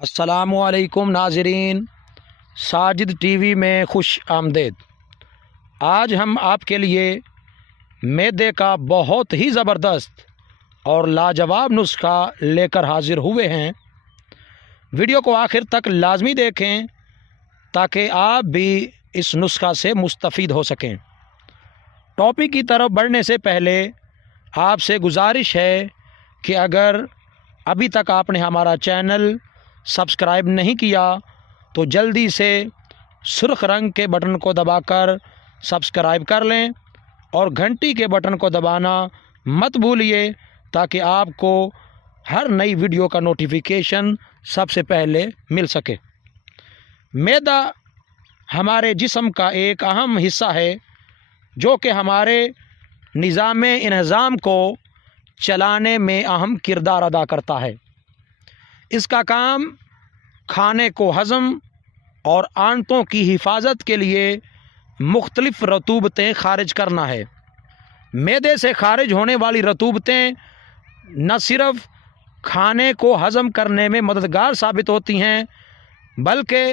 अस्सलामुअलैकुम नाज़रीन, साजिद टीवी में खुश आमदेद। आज हम आपके लिए मैदे का बहुत ही ज़बरदस्त और लाजवाब नुस्खा लेकर हाजिर हुए हैं। वीडियो को आखिर तक लाजमी देखें ताकि आप भी इस नुस्खा से मुस्तफ़ीद हो सकें। टॉपिक की तरफ बढ़ने से पहले आपसे गुजारिश है कि अगर अभी तक आपने हमारा चैनल सब्सक्राइब नहीं किया तो जल्दी से सुर्ख रंग के बटन को दबाकर सब्सक्राइब कर लें और घंटी के बटन को दबाना मत भूलिए ताकि आपको हर नई वीडियो का नोटिफिकेशन सबसे पहले मिल सके। मैदा हमारे जिस्म का एक अहम हिस्सा है जो कि हमारे निज़ाम-ए-इंतज़ाम को चलाने में अहम किरदार अदा करता है। इसका काम खाने को हज़म और आंतों की हिफाजत के लिए मुख्तलिफ़ रतूबतें खारिज करना है। मैदे से खारिज होने वाली रतूबतें न सिर्फ़ खाने को हज़म करने में मददगार साबित होती हैं बल्कि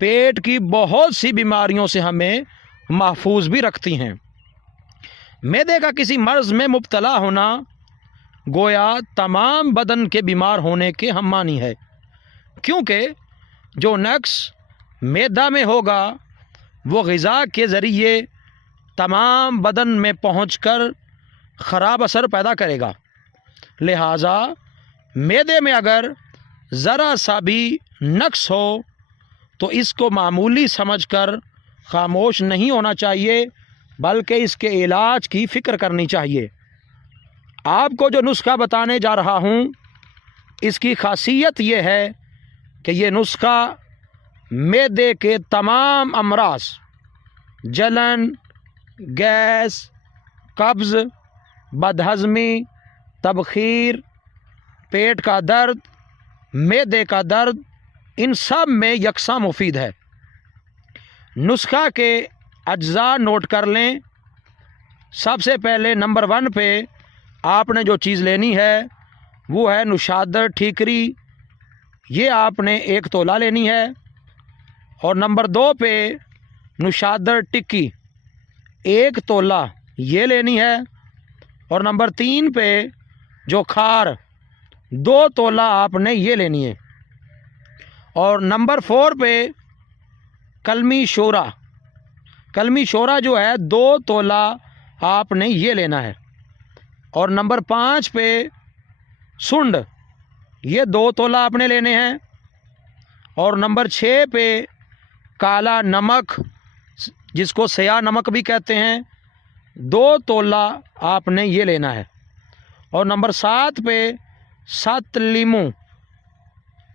पेट की बहुत सी बीमारियों से हमें महफूज भी रखती हैं। मैदे का किसी मर्ज़ में मुब्तला होना गोया तमाम बदन के बीमार होने के हम्मानी है, क्योंकि जो नक्स मैदा में होगा वो ग़िज़ा के ज़रिए तमाम बदन में पहुंचकर ख़राब असर पैदा करेगा। लिहाजा मैदे में अगर ज़रा सा भी नक्स हो तो इसको मामूली समझकर खामोश नहीं होना चाहिए बल्कि इसके इलाज की फ़िक्र करनी चाहिए। आपको जो नुस्खा बताने जा रहा हूँ इसकी खासियत ये है कि ये नुस्खा मैदे के तमाम अमराज जलन, गैस, कब्ज़, बदहज़मी, तबखीर, पेट का दर्द, मैदे का दर्द, इन सब में यकसा मुफीद है। नुस्खा के अज्जा नोट कर लें। सबसे पहले नंबर 1 पे आपने जो चीज़ लेनी है वो है नुशादर ठीकरी, ये आपने 1 तोला लेनी है। और नंबर 2 पे नुशादर टिक्की 1 तोला ये लेनी है। और नंबर 3 पे जो खार 2 तोला आपने ये लेनी है। और नंबर 4 पे कलमी शोरा जो है 2 तोला आपने ये लेना है। और नंबर 5 पे सुंड, ये 2 तोला आपने लेने हैं। और नंबर 6 पे काला नमक, जिसको सया नमक भी कहते हैं, 2 तोला आपने ये लेना है। और नंबर 7 पे 7 लीमू,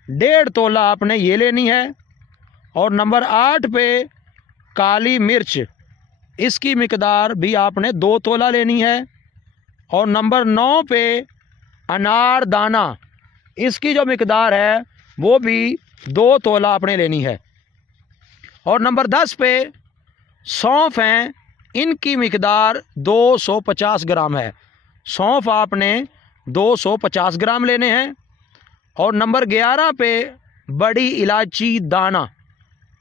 1.5 तोला आपने ये लेनी है। और नंबर 8 पे काली मिर्च, इसकी मिकदार भी आपने 2 तोला लेनी है। और नंबर 9 पे अनार दाना, इसकी जो मिकदार है वो भी 2 तोला आपने लेनी है। और नंबर 10 पे सौंफ हैं, इनकी मिकदार 250 ग्राम है। सौंफ आपने 250 ग्राम लेने हैं। और नंबर 11 पे बड़ी इलायची दाना,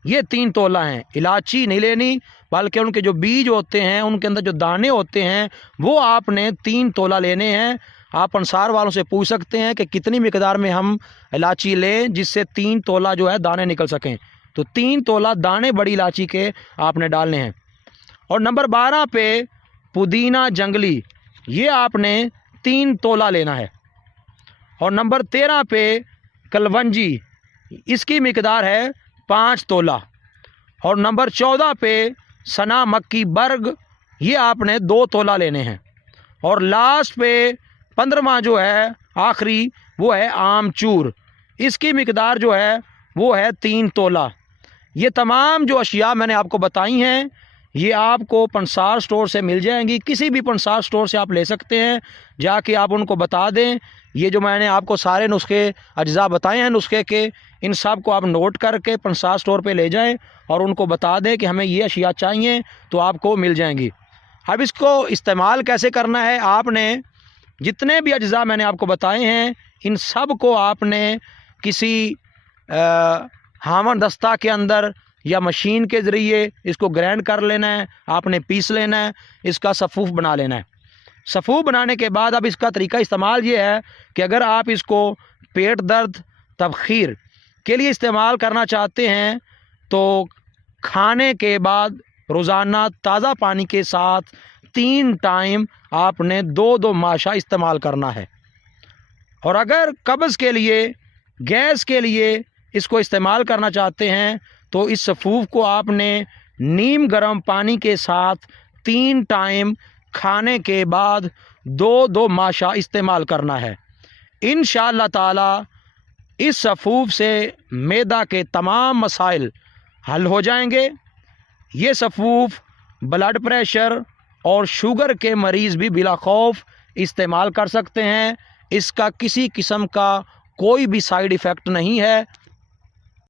ये 3 तोला हैं। इलायची नहीं लेनी बल्कि उनके जो बीज होते हैं, उनके अंदर जो दाने होते हैं वो आपने 3 तोला लेने हैं। आप अंसार वालों से पूछ सकते हैं कि कितनी मिकदार में हम इलायची लें जिससे 3 तोला जो है दाने निकल सकें। तो 3 तोला दाने बड़ी इलायची के आपने डालने हैं। और नंबर 12 पे पुदीना जंगली, ये आपने 3 तोला लेना है। और नंबर 13 पे कलवंजी, इसकी मिकदार है 5 तोला। और नंबर 14 पे सना मक्की बर्ग, ये आपने 2 तोला लेने हैं। और लास्ट पे 15वां जो है आखिरी, वो है आमचूर, इसकी मिकदार जो है वो है 3 तोला। ये तमाम जो अशिया मैंने आपको बताई हैं ये आपको पंसार स्टोर से मिल जाएंगी। किसी भी पंसार स्टोर से आप ले सकते हैं, जाके आप उनको बता दें ये जो मैंने आपको सारे नुस्खे अज्जा बताए हैं नुस्खे के, इन सब को आप नोट करके पंसार स्टोर पे ले जाएं और उनको बता दें कि हमें ये अशिया चाहिए तो आपको मिल जाएंगी। अब इसको इस्तेमाल कैसे करना है, आपने जितने भी अज्जा मैंने आपको बताए हैं इन सब को आपने किसी हामन दस्ता के अंदर या मशीन के ज़रिए इसको ग्राइंड कर लेना है, आपने पीस लेना है, इसका सफ़ूफ बना लेना है। सफ़ूफ बनाने के बाद अब इसका तरीका इस्तेमाल ये है कि अगर आप इसको पेट दर्द तबखीर के लिए इस्तेमाल करना चाहते हैं तो खाने के बाद रोज़ाना ताज़ा पानी के साथ 3 टाइम आपने 2-2 माशा इस्तेमाल करना है। और अगर कब्ज़ के लिए, गैस के लिए इसको इस्तेमाल करना चाहते हैं तो इस सफ़ूफ को आपने नीम गर्म पानी के साथ 3 टाइम खाने के बाद 2-2 माशा इस्तेमाल करना है। इंशाअल्लाह ताला इस सफ़ूफ से मैदा के तमाम मसाइल हल हो जाएंगे। ये सफ़ूफ ब्लड प्रेशर और शुगर के मरीज़ भी बिला खौफ इस्तेमाल कर सकते हैं। इसका किसी किस्म का कोई भी साइड इफ़ेक्ट नहीं है।